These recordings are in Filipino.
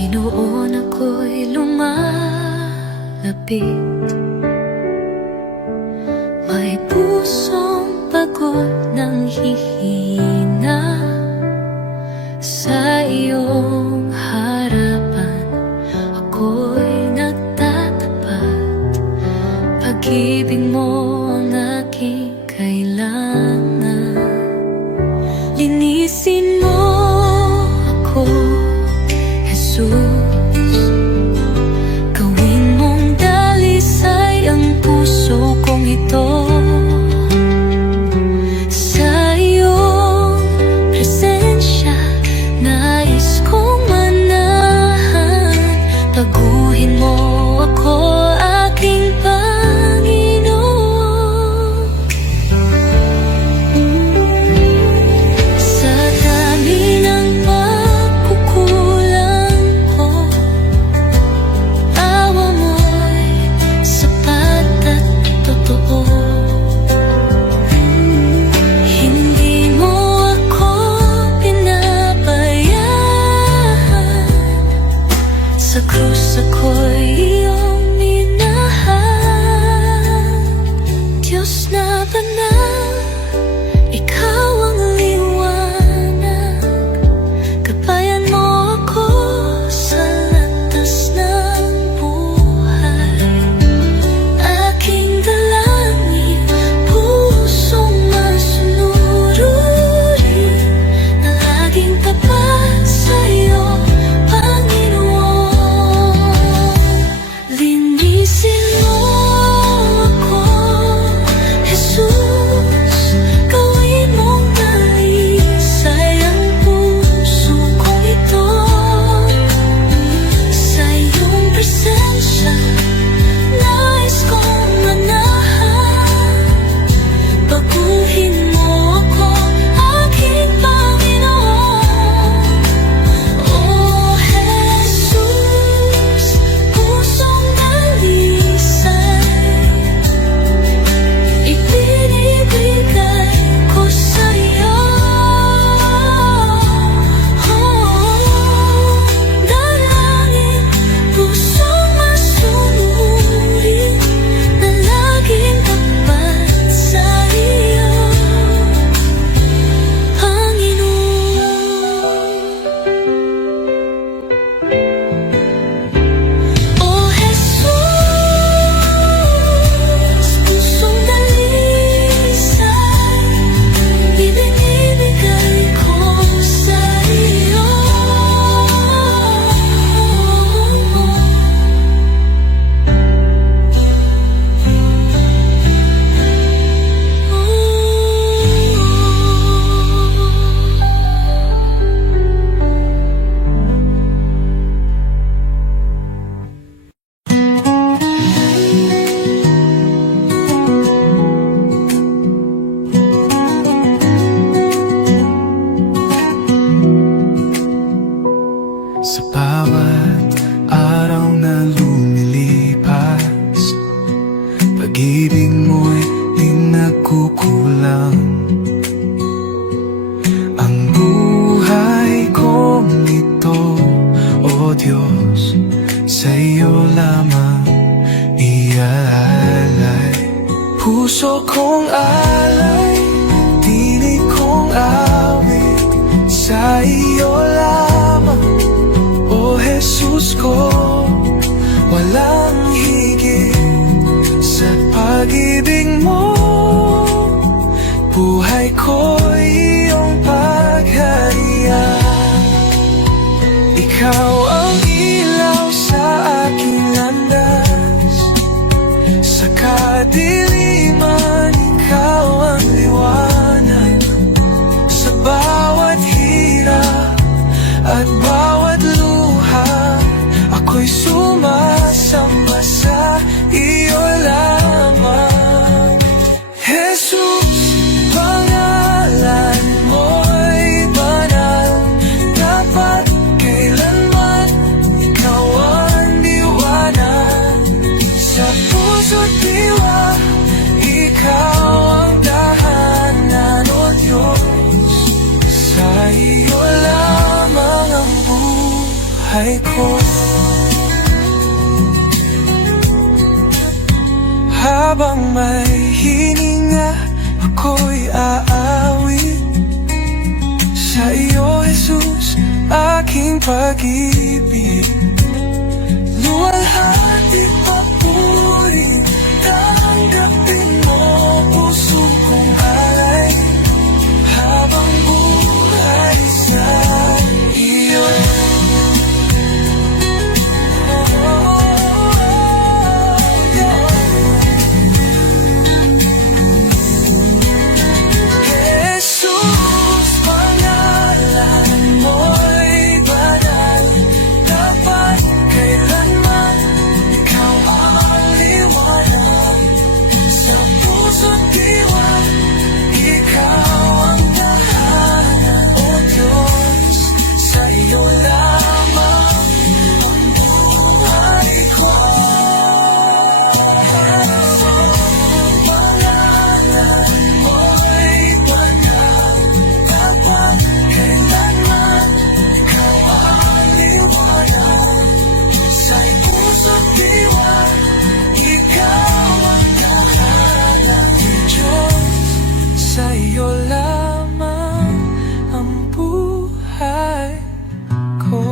Panginoon, ako'y lumalapit. May pusong pagod ng hihina. Sa iyong harapan ako'y nagtatapat. Pag-ibig mo ang aking kailangan. Linisin mo ako, Jesus. Gawin mong dalisay ang puso kong ito. Sa iyong presensya nais kong manahan. Baguhin mo ako, aking Panginoon. Sa dami ng pagkukulang ko, awa mo'y sapat at totoo. Hindi mo ako pinabayaan. Sa krus ako'y iyong minahal. Diyos na banal, ikaw ang liwanag. Gabayan mo ako sa landas ng buhay. Aking dalangin, pusong masunurin na laging tapat sa'yo, Panginoon. Linisin mo ako, Jesus. Gawin mong dalisay ang puso kong ito. Sa iyong presensya nais kong manahan. Baguhin mo ako, aking Panginoon. Oh Jesus, pusong dalisay ibinibigay ko sa'yo. Dalangin, pusong masunurin na laging tapat sa iyo, Panginoon. Oh Jesus, pusong dalisay ibinibigay ko sa iyo. Sa bawat araw na lumilipas, pag-ibig mo'y di nagkukulang. Ang buhay kong ito, O Diyos, sa iyo lamang iaalay. Puso kong alay, tinig kong awit, sa iyo lamang, O Jesus ko. Walang higit sa pag-ibig mo. Buhay ko'y iyong pagharian. Ikaw ang ilaw sa aking landas. Sa kadiliman, ikaw ang liwanag. Sa bawat hirap at bawat luha, ako'y sumasamba sa iyo lamang. Jesus, pangalan mo'y banal, dapat kailanman ikaw ang liwanag. Sa puso't diwa, ikaw buhay ko. Habang may hininga, ako'y aawit sa iyo, Jesus, aking pag-ibig. Luwalhati papuri, tanggapin mo puso kong alay, habang buhay sa iyo. Jesus, pangalan mo'y banal, dapat kailanman ikaw ang liwanag sa puso't diwa, ikaw ang tahanan. O Diyos, sa iyo lamang ang buhay ko. Pangalan mo'y banal, dapat kailanman ikaw ang liwanag sa puso't diwa, ikaw ang tahanan. Diyos, sa iyo lamang ang buhay ko.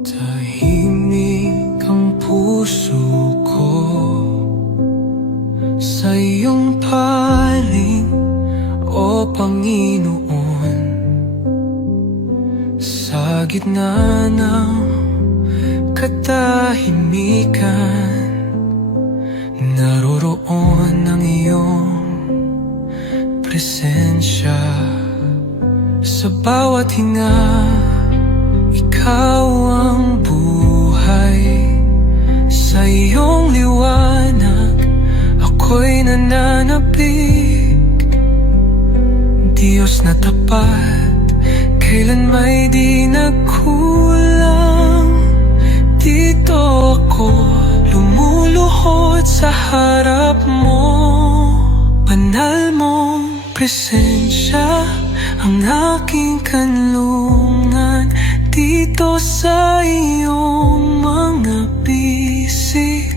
Tahimik ang puso ko sa iyong paling, o Panginoon. Sa gitna ng katahimikan, naroroon ang iyong presensya. Sa bawat hinga, ikaw ang buhay. Sa iyong liwanag, ako'y nananapig. Diyos na tapat, kailan may di nagkulang. Dito ako lumuluhod sa harap mo. Banal mong presensya ang aking kanlungan. Dito sa iyong mga bisig,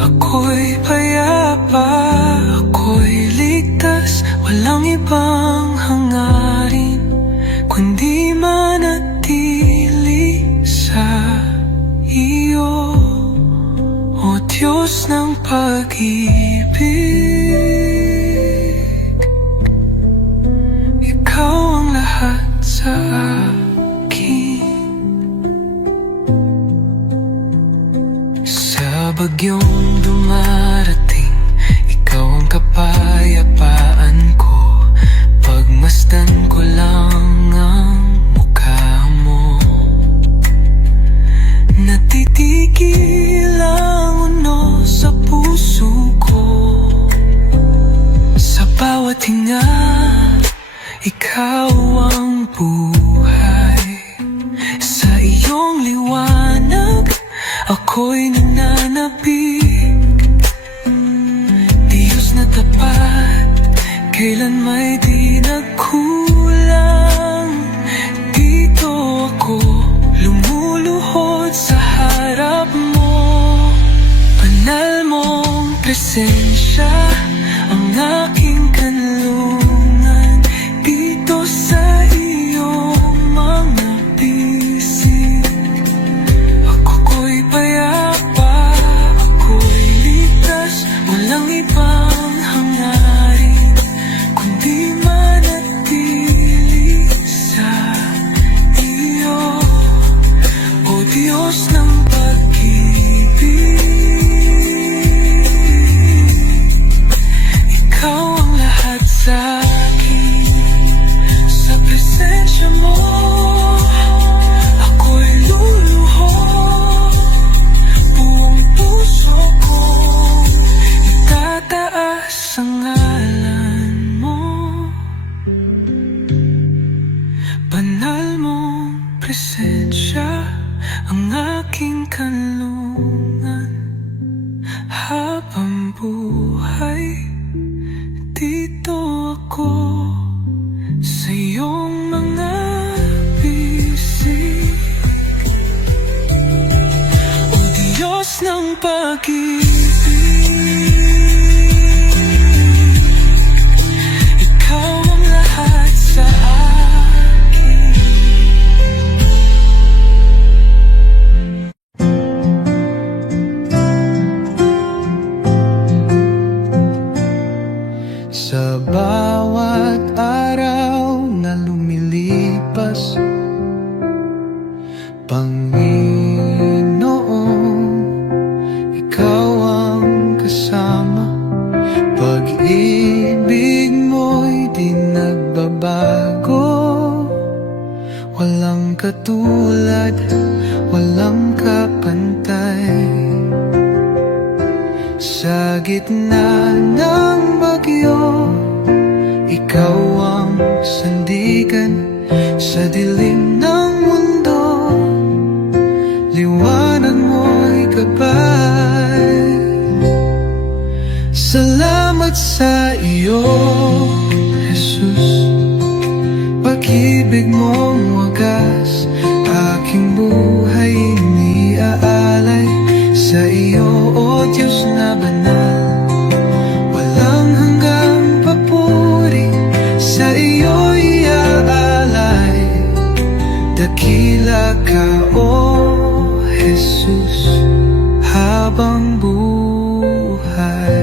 ako'y payapa, ako'y ligtas. Walang ibang hangarin kundi manatili sa iyo, o Diyos ng pag-ibig. Ikaw ang lahat sa sa bagyong dumarating, ikaw ang kapayapaan ko. Pagmasdan ko lang ang mukha mo, natitigil ang uno sa puso ko. Sa bawat hinga, ikaw ang buhay. Sa iyong liwanag, ako'y nananapig. Diyos na tapat, kailan may di nagkulang. Dito ako lumuluhod sa harap mo. Banal mong presensya ang aking kanlungan. Dito sa iyong mga bisig, ako'y payapa, ako'y ligtas. Walang ibang hangarin kundi manatili sa iyo, o Diyos ng pag-ibig. Ikaw ang lahat sa habang buhay, dito ako sa iyong mga bisig. O Diyos ng pag-ibig, Ikaw ang lahat sa akin. Sa bawat araw na lumilipas, Panginoon, Ikaw ang kasama. Pag-ibig mo'y di nagbabago, walang katulad, walang kapantay. Sa gitna ng bagyo, Ikaw ang sandigan. Sa dilim ng mundo, liwanag mo'y gabay. Salamat sa iyo, Jesus. Pag-ibig mong wagas, aking buhay iniaalay sa iyo, O Diyos na banal. Walang hanggang papuri, sa iyo iaalay. Dakila ka, O Jesus, habang buhay.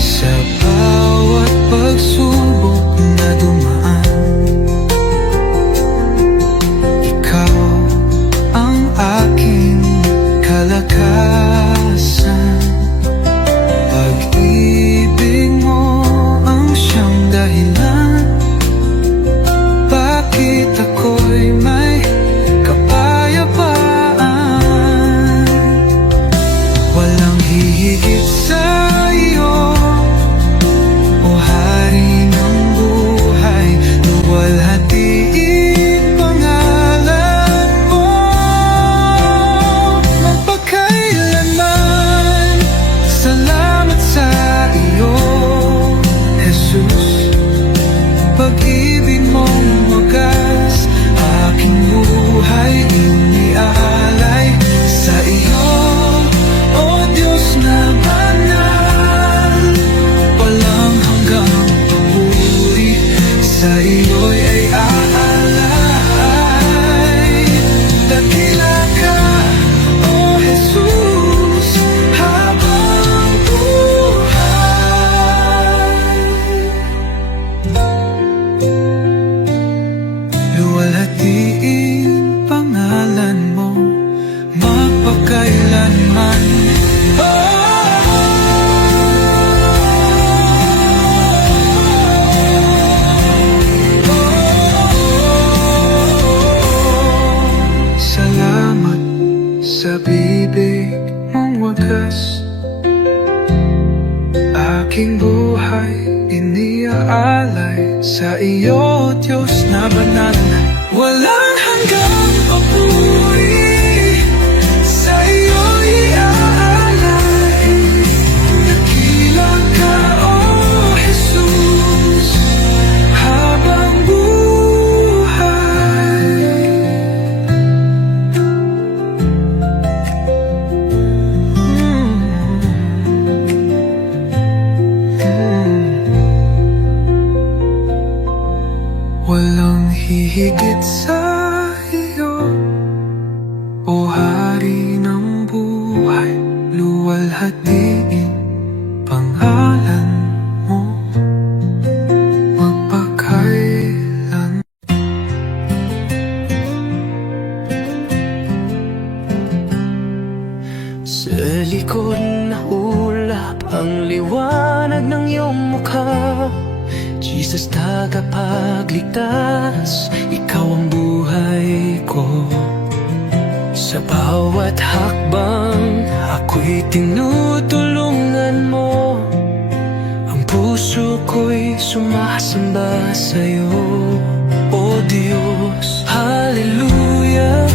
Sa bawat pagsubok na dumaan, Ikaw ang aking kalakasan. Pag-ibig mo ang siyang dahilan, bakit ako'y may kapayapaan. Walang hihigit sa iyo, O Hari ng buhay. Luwalhatiin pangalan mo magpakailanman. Salamat sa iyo, Jesus. Pag-ibig mong wagas, aking buhay iniaalay sa iyo, O Diyos na banal. Walang hanggang papuri, sa iyo'y ay aalay. Dakila ka, O Jesus, habang buhay. Luwalhatiin pangalan mo magpakailanman. Salamat sa bibig mong wagas, aking buhay iniaalay sa iyo, Diyos na banal. Walang hanggang papuri, sa iyo iaalay. Dakila ka, O Jesus, habang buhay. Walang hihigit sa iyo, O Hari ng buhay. Luwalhatiin pangalan mo magpakailan. Sa likod na ulap ang liwanag ng iyong mukha, Jesus tagapagligtas, ikaw ang buhay ko. Sa bawat hakbang, ako'y tinutulungan mo. Ang puso ko'y sumasamba sa'yo, O Diyos. Hallelujah,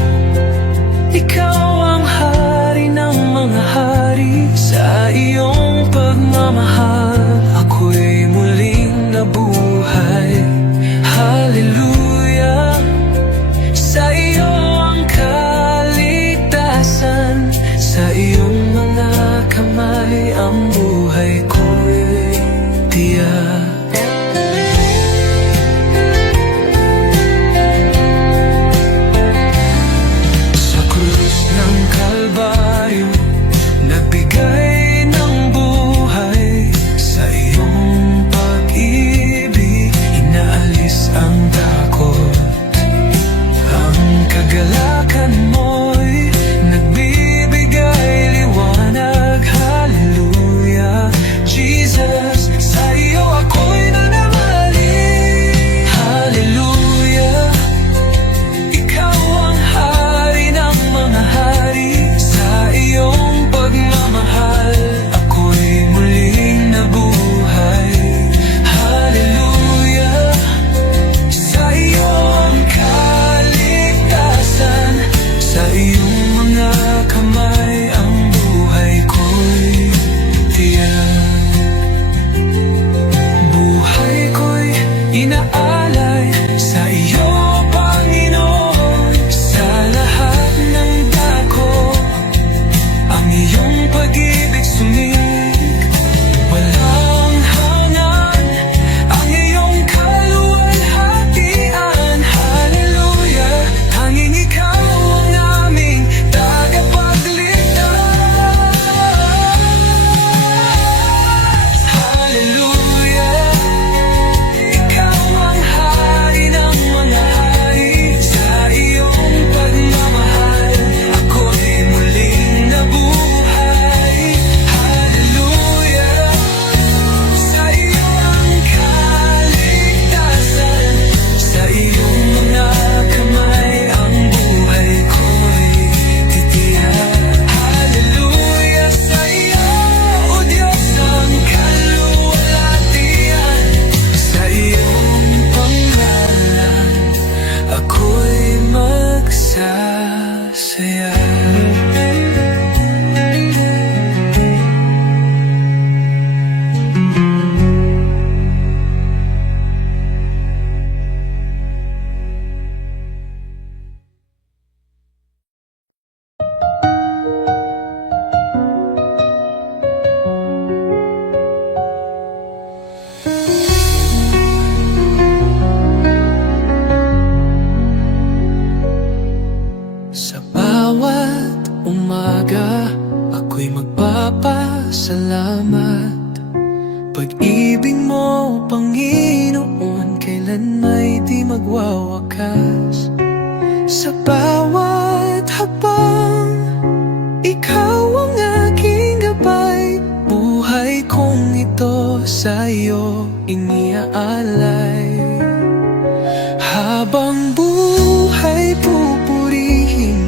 saya. Sa bawat umaga, ako'y magpapasalamat. Pag-ibig mo, Panginoon, kailan may di magwawakas. Sa bawat hakbang, ikaw ang aking gabay. Buhay kong ito sa'yo iniaalay. Habang buhay pupurihin,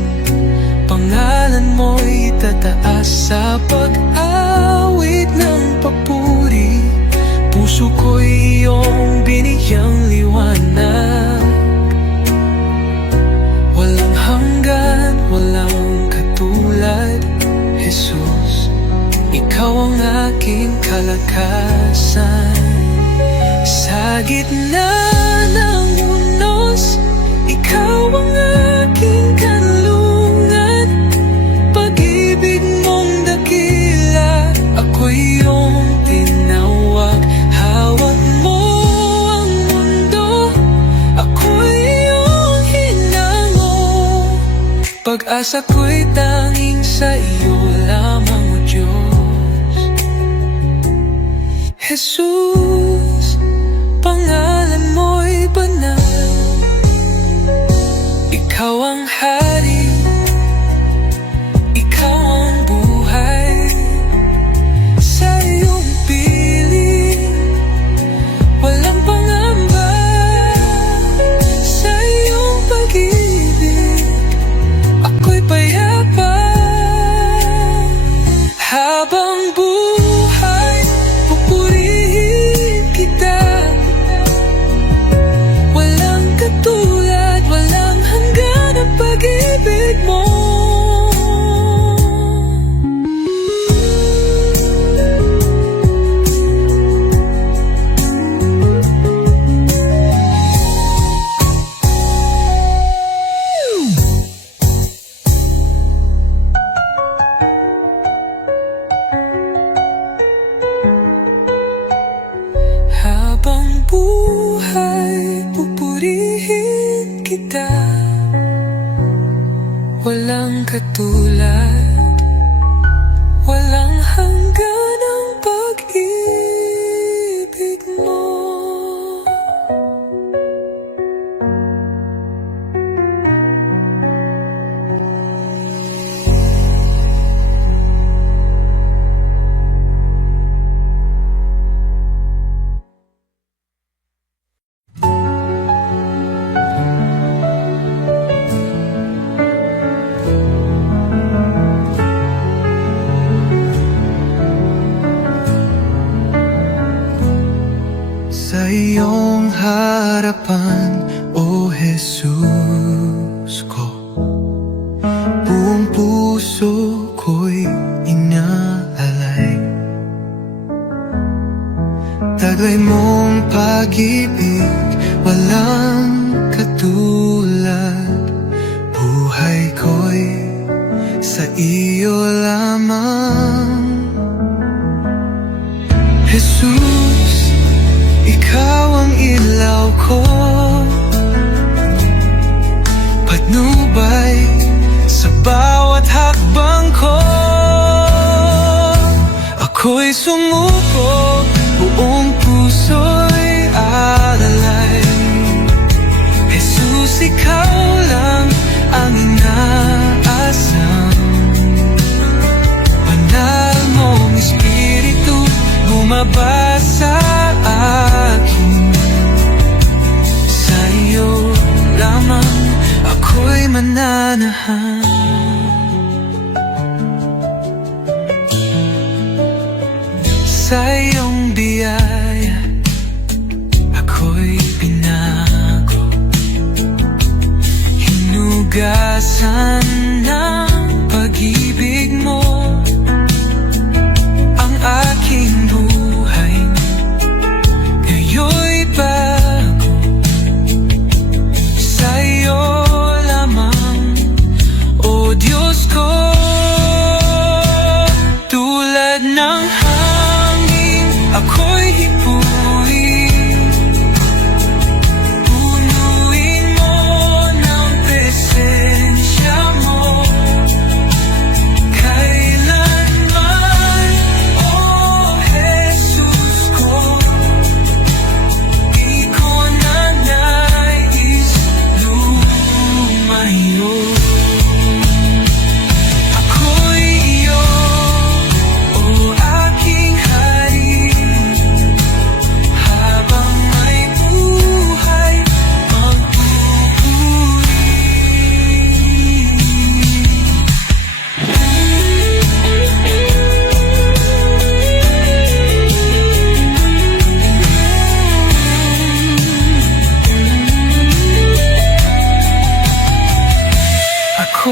pangalan mo'y tataas sa pag-awit ng papuri. Puso ko'y iyong biniyang liwanag, walang hanggan, walang katulad. Jesus, ikaw ang aking kalakasan. Sa gitna ng unos, ikaw ang aking kanlungan. Pag-ibig mong dakila, ako'y iyong tinawag. Hawak mo ang mundo, ako'y iyong hinango. Pag-asa ko'y tanging sa iyo lamang, O Diyos. Jesus, pangalan mo'y banal. Ikaw ang hari, ikaw ang buhay. Sa iyong piling, walang pangamba. Sa iyong pag-ibig, ako'y payapa. Habang buhay, pupurihin kita. Walang katulad, walang hanggan ang pag-ibig mo. Habang buhay, pupurihin kita. Walang katulad, walang hanggan ang pag-ibig mo. Sa iyong harapan, O Jesus ko, buong puso ko'y inaalay. Taglay mong pag-ibig, walang katulad. Buhay ko'y sa iyo lamang. Jesus, ikaw ang ilaw ko, patnubay sa bawat hakbang ko. Ako'y sumuko, buong puso'y alalay. Jesus, ikaw lang ang inaasam. Banal mong Espiritu, bumaba sa akin. Sa iyo lamang ako'y mananahan. Sa iyo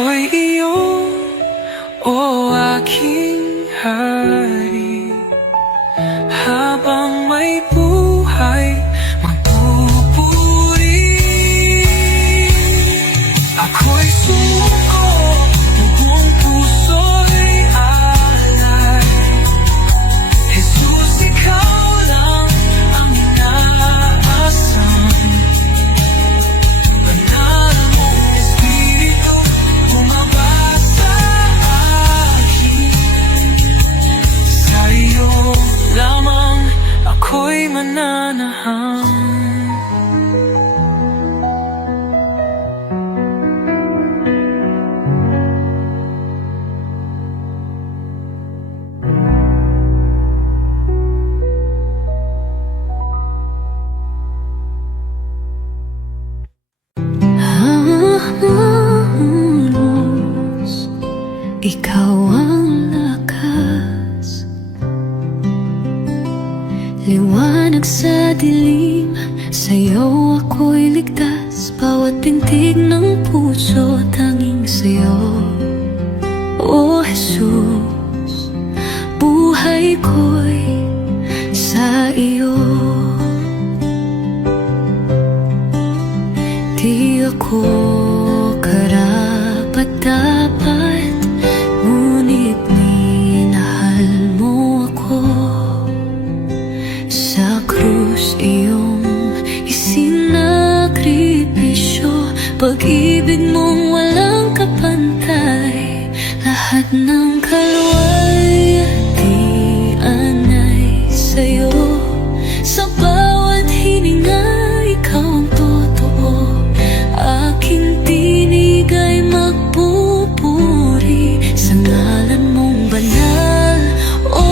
Ako'y iyo, o aking hari. Habang may buhay, magpupuri. Ako'y sumuko, buong puso'y alay. Jesus, ikaw lang ang inaasam. Banal mong Espiritu, bumaba sa akin. Sa iyo lamang ako'y mananahang. Ikaw ang lakas, liwanag sa dilim. Sa'yo ako'y ligtas, bawat pintig ng puso tanging sa'yo. O Jesus, buhay ko'y sa iyo. Di ako karapat-dapat, ngunit minahal mo ako. Sa krus iyong isinakripisyo, pag-ibig mong walang kapantay. Lahat ng kalwalhatian ay sa'yo. Sa bawat hininga, ikaw ang totoo. Aking tinig ay magpupuri sa ngalan mong banal, o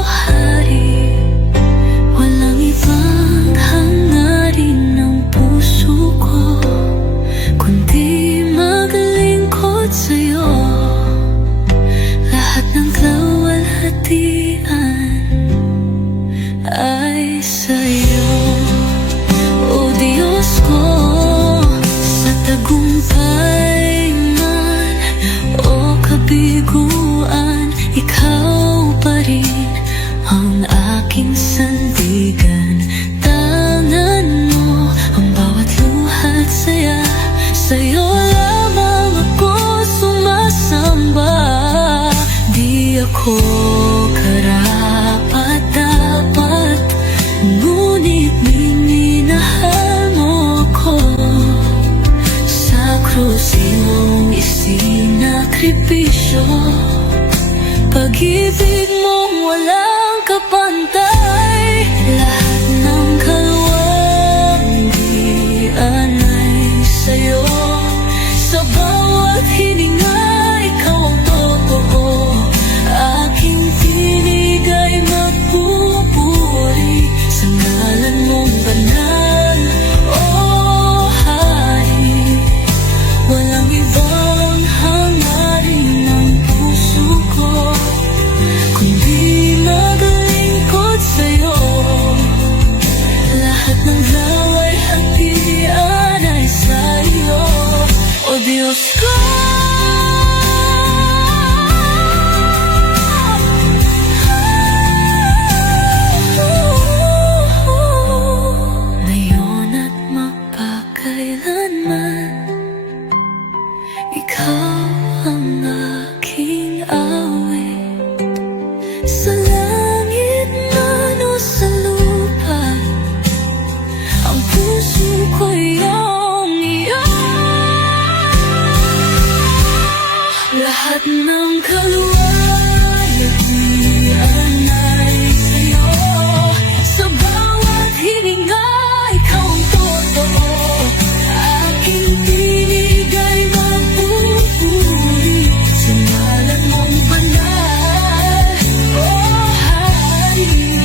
Hari. Walang ibang hangarin ng puso ko, kundi maglingkod sa'yo. Lahat ng kalwalhatian ay sa'yo. O Diyos ko, sa tagumpay man o kabiguan, ikaw pa rin ang aking sandigan. Tangan mo ang bawat luha't saya, sa'yo lamang ako sumasamba. Di ako karapat-dapat, ngunit minahal mo ko. Sa krus iyong isinakripisyo, pag-ibig mong walang kapantay. Lahat ng kalwalhatian ay sa'yo. Sa bawat hininga, ikaw ang totoo. Aking tinig ay magpupuri sa ngalan mong banal, o Hari. Walang ibang hangarin ng puso ko, kundi maglingkod sa'yo. Lahat ng kalwalhatian ay sa'yo. O Diyos ko, ngayon at mapakailanman, ikaw ang aking awit. Sa langit man o sa lupa, ang puso ko'y iyong iyo. Lahat ng kalwalhatian ay sa'yo. Sa bawat hininga, ikaw ang totoo. Aking tinig ay magpupuri sa ngalan mong banal, o Hari.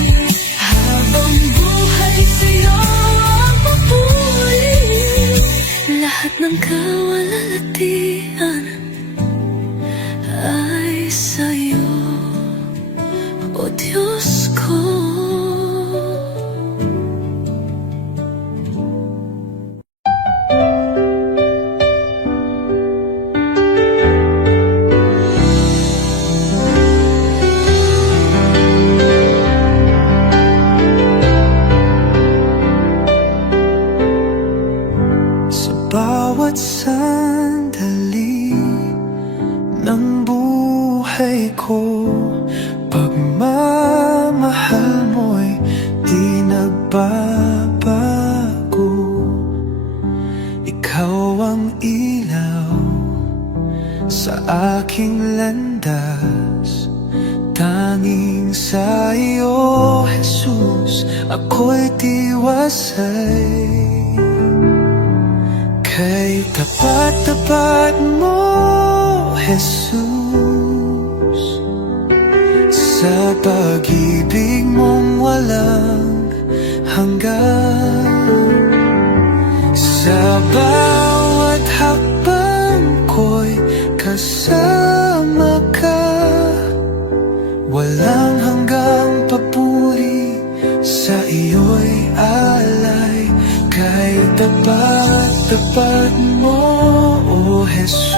Habang buhay sa'yo ang papuri. Lahat ng kalwalhatian ay sa'yo. ng buhay ko. Pagmamahal mo'y di nagbabago. Ikaw ang ilaw sa aking landas. Tanging sa iyo, Jesus, ako'y tiwasay. Kay tapat-tapat mo, Jesus, sa pag-ibig mong walang hanggan. Sa bawat hakbang ko'y kasama ka. Walang hanggang papuri, sa iyo'y alay. Kay tapat-tapat mo, O Jesus.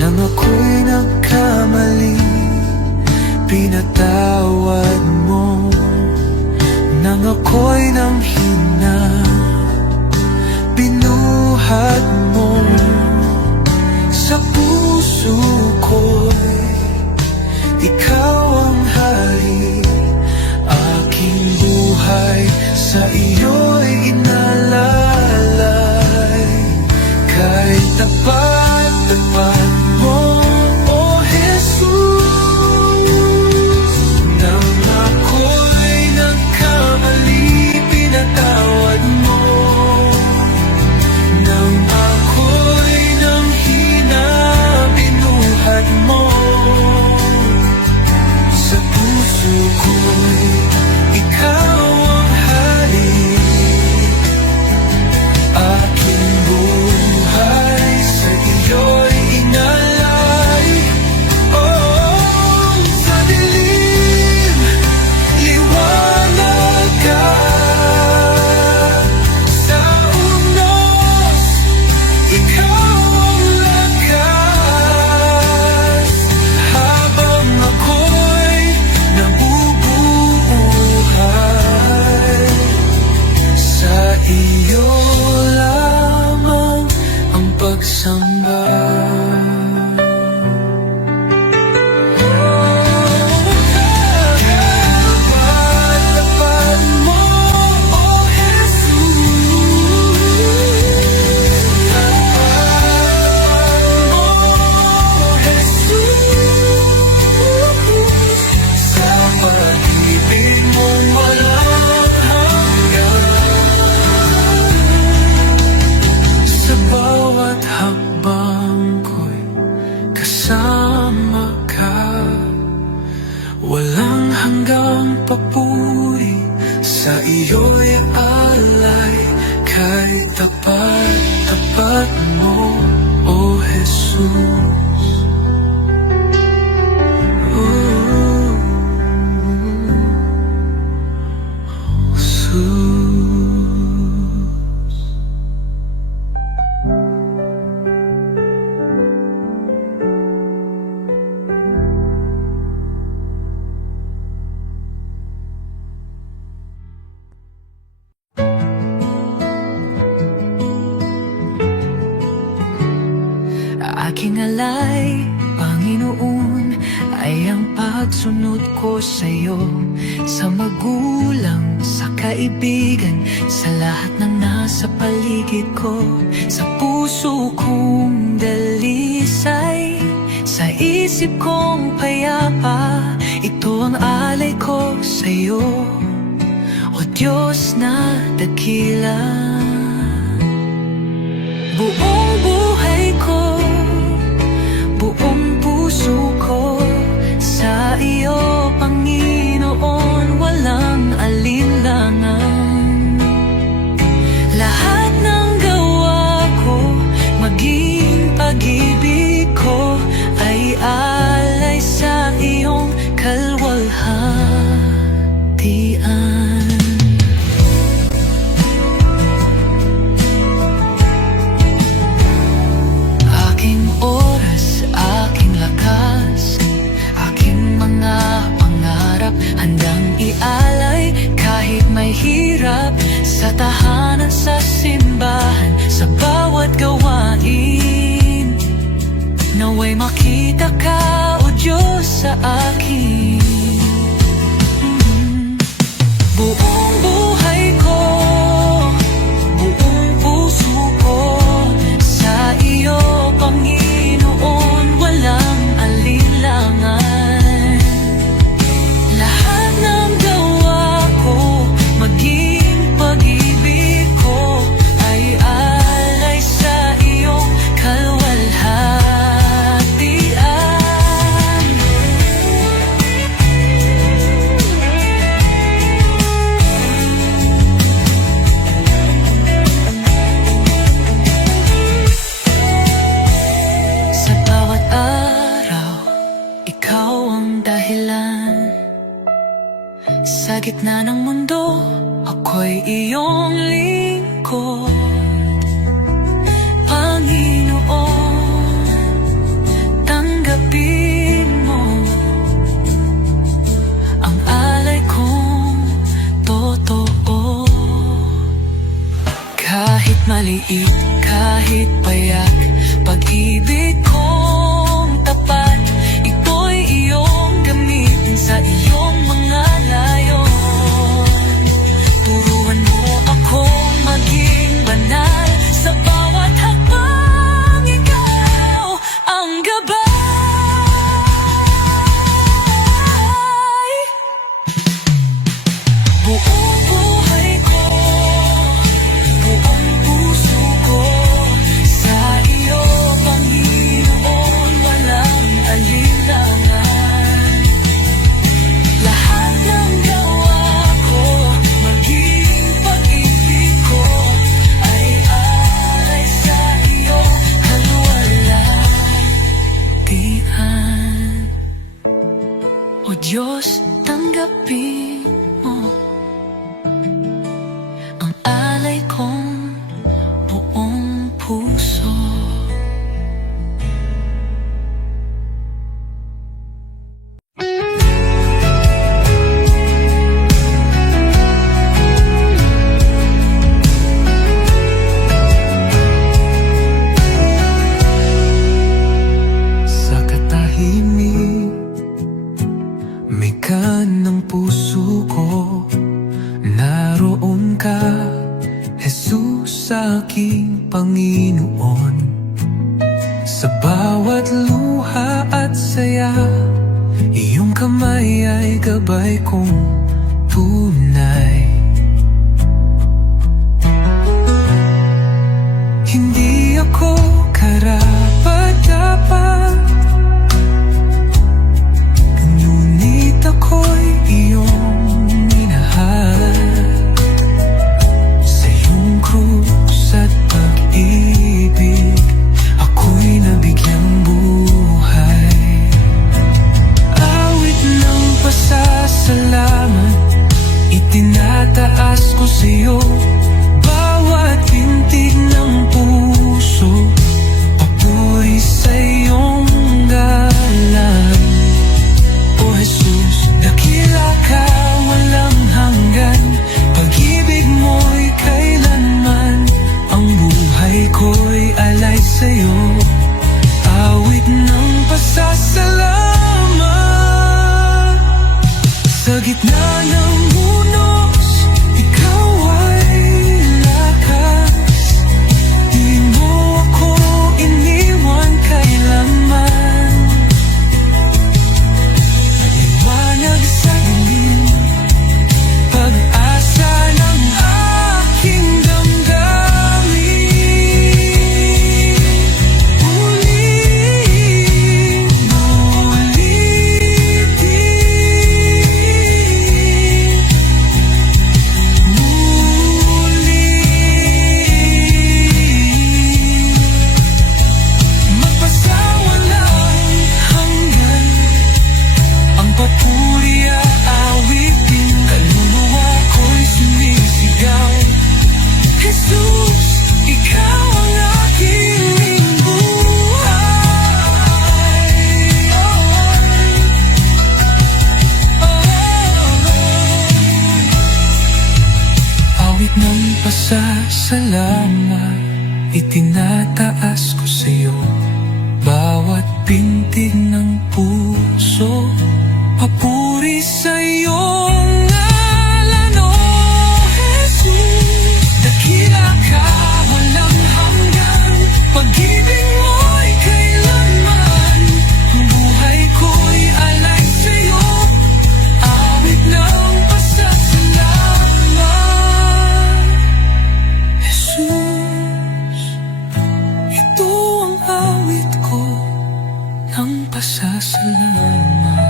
Nang ako'y nagkamali, pinatawad mo. Nang ako'y nanghina, binuhat mo. Sa puso ko'y ikaw ang hari. Aking buhay sa iyo'y inalalay. Kay tapat-tapat mo, O Jesus. Nang ako'y nagkamali, pinatawad mo. Nang ako'y nanghina, binuhat mo. Sa puso ko'y ikaw ang hari. Aking buhay sa iyo'y inalay. Oh, sa dilim, liwanag ka. Sa unos, ikaw ang lakas. Habang ako'y nabubuhay, sa iyo lamang ang pagsamba. Tapat-tapat mo, O Jesus. Tapat-tapat mo, O Jesus. Sa pag-ibig mong walang hanggan. Sa bawat hakbang ko'y kasama ka. Walang hanggang papuri, sa iyo'y alay. Kay tapat-tapat mo, O Jesus. Oh, Jesus. Aking alay, Panginoon, ay ang pagsunod ko sa'yo. Sa magulang, sa kaibigan, sa lahat ng nasa paligid ko. Sa puso kong dalisay, sa isip kong payapa, ito ang alay ko sa'yo, O Diyos na dakila. Buong buhay ko, buong puso ko, sa iyo, Panginoon, walang alinlangan. Lahat ng gawa ko, maging pag-ibig ko, ay alay sa iyong kalwalhatian. Sa tahanan, sa simbahan, sa bawat gawain. makita ka, O Diyos, sa akin. Buong buhay ko, buong puso ko, sa iyo, Panginoon, walang alinlangan. Lahat ng gawa ko, maging pag-ibig ko, ay alay sa iyong kalwalhatian. Sa bawat araw, ikaw ang dahilan. Sa gitna ng mundo, ako'y iyong lingkod. Panginoon, tanggapin mo ang alay kong totoo. Kahit maliit, kahit payak, pag-ibig kong tapat, ito'y iyong gamitin sa iyong mga layon. Turuan mo akong maging banal, sa bawat hakbang ikaw ang gabay. Buong buhay ko, buong puso ko, sa iyo, Panginoon, walang alinlangan. Lahat ng gawa ko, maging pag-ibig ko, ay alay sa iyo, kalwalhatian. O Diyos, tanggapin mo ang alay kong buong puso. Sa katahimik, may ng puso ko, naroon ka, Jesus, aking Panginoon. Sa bawat luha at saya, iyong kamay ay gabay kong tunay. Hindi ako karapat-dapat, ngunit ako'y iyong minahal. Sa iyong krus at pag-ibig, ako'y nabigyang buhay. Awit ng pasasalamat, salamat.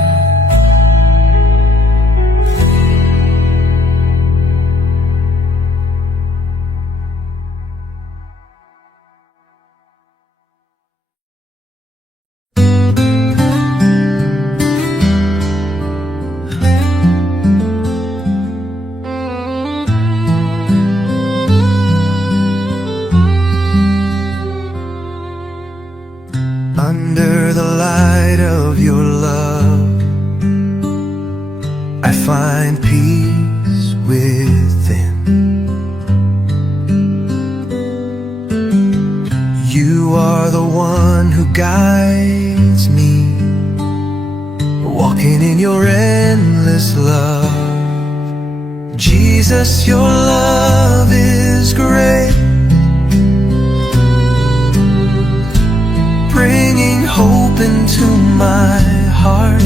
Under the light of your love, I find peace within. You are the one who guides me, walking in your endless love. Jesus, your love is great, bringing hope into my heart.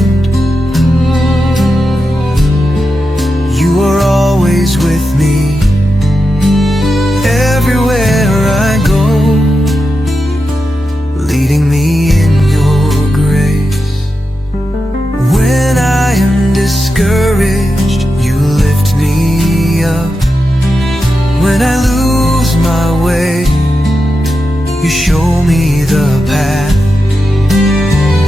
You are always with me, everywhere I go, leading me in your grace. When I am discouraged, you lift me up. When I lose my way, you show me the path.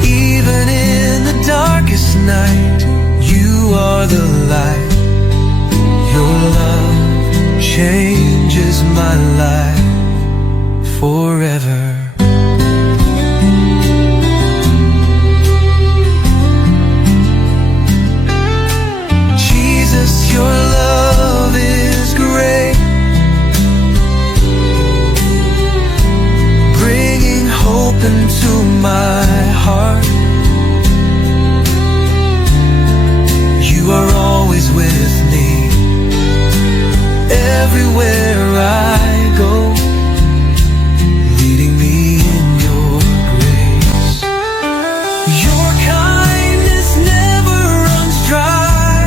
Even in the darkest night, you are the light. Your love changes my life forever. Jesus, your love is great, bringing hope into my heart. You are always with me, everywhere I go, leading me in your grace. Your kindness never runs dry.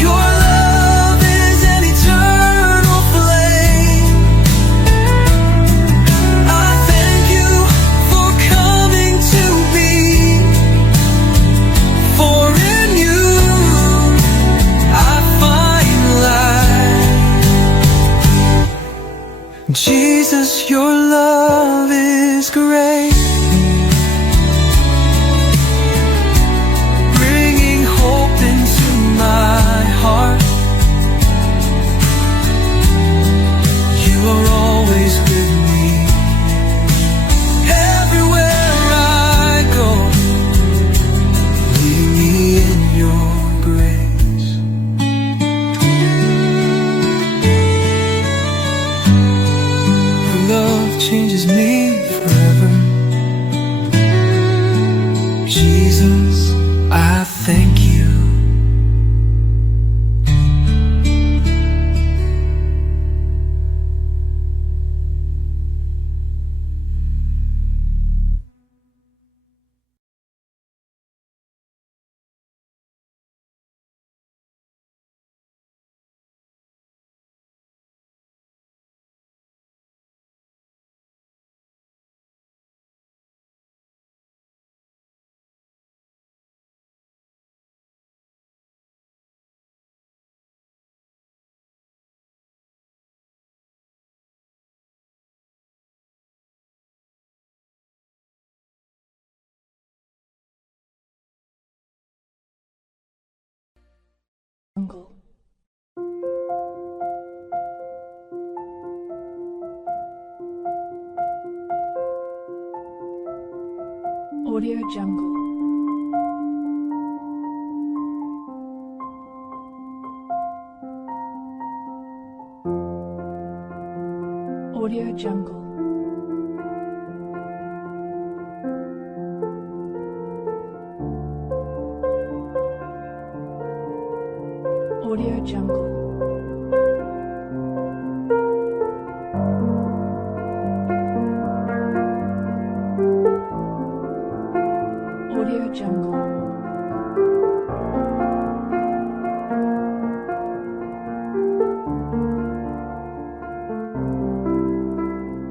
Your love is an eternal flame. I thank you for coming to me, for in you I find life. Jesus, your love is great, bringing hope into my heart. You are always with me, everywhere I go, leading me in your grace. Your love changes me forever. Jesus, I thank you. Jungle. Audio Jungle. Audio Jungle. Audio Jungle. Audio Jungle.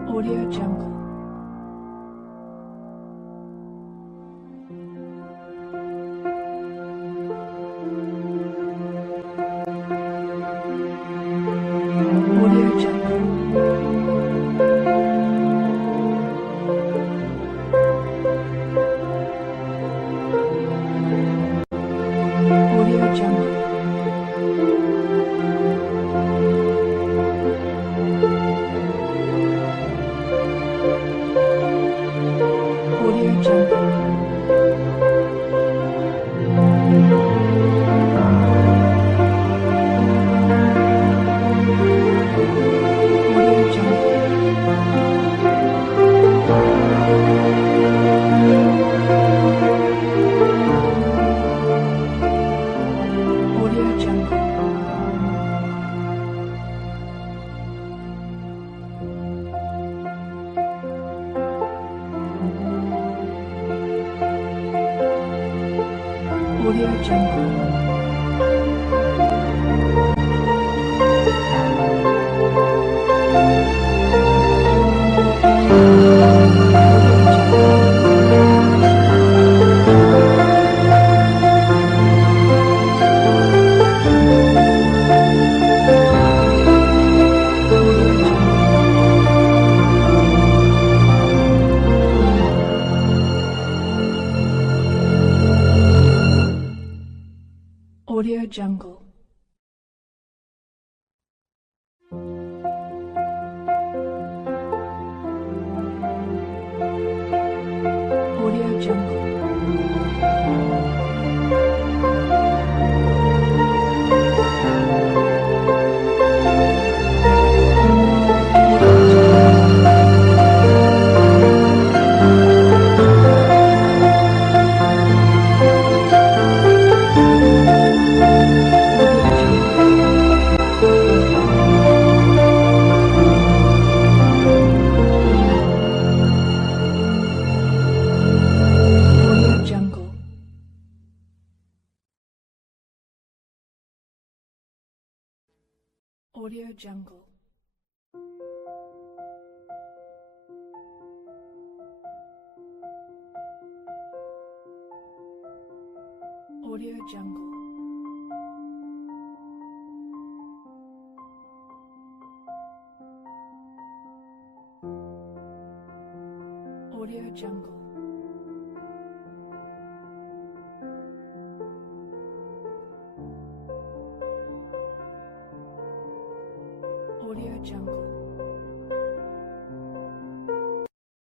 Audio Jungle. Audio Jungle. Audio Jungle. Audio Jungle. Audio Jungle. Audio Jungle. Audio Jungle. Audio Jungle.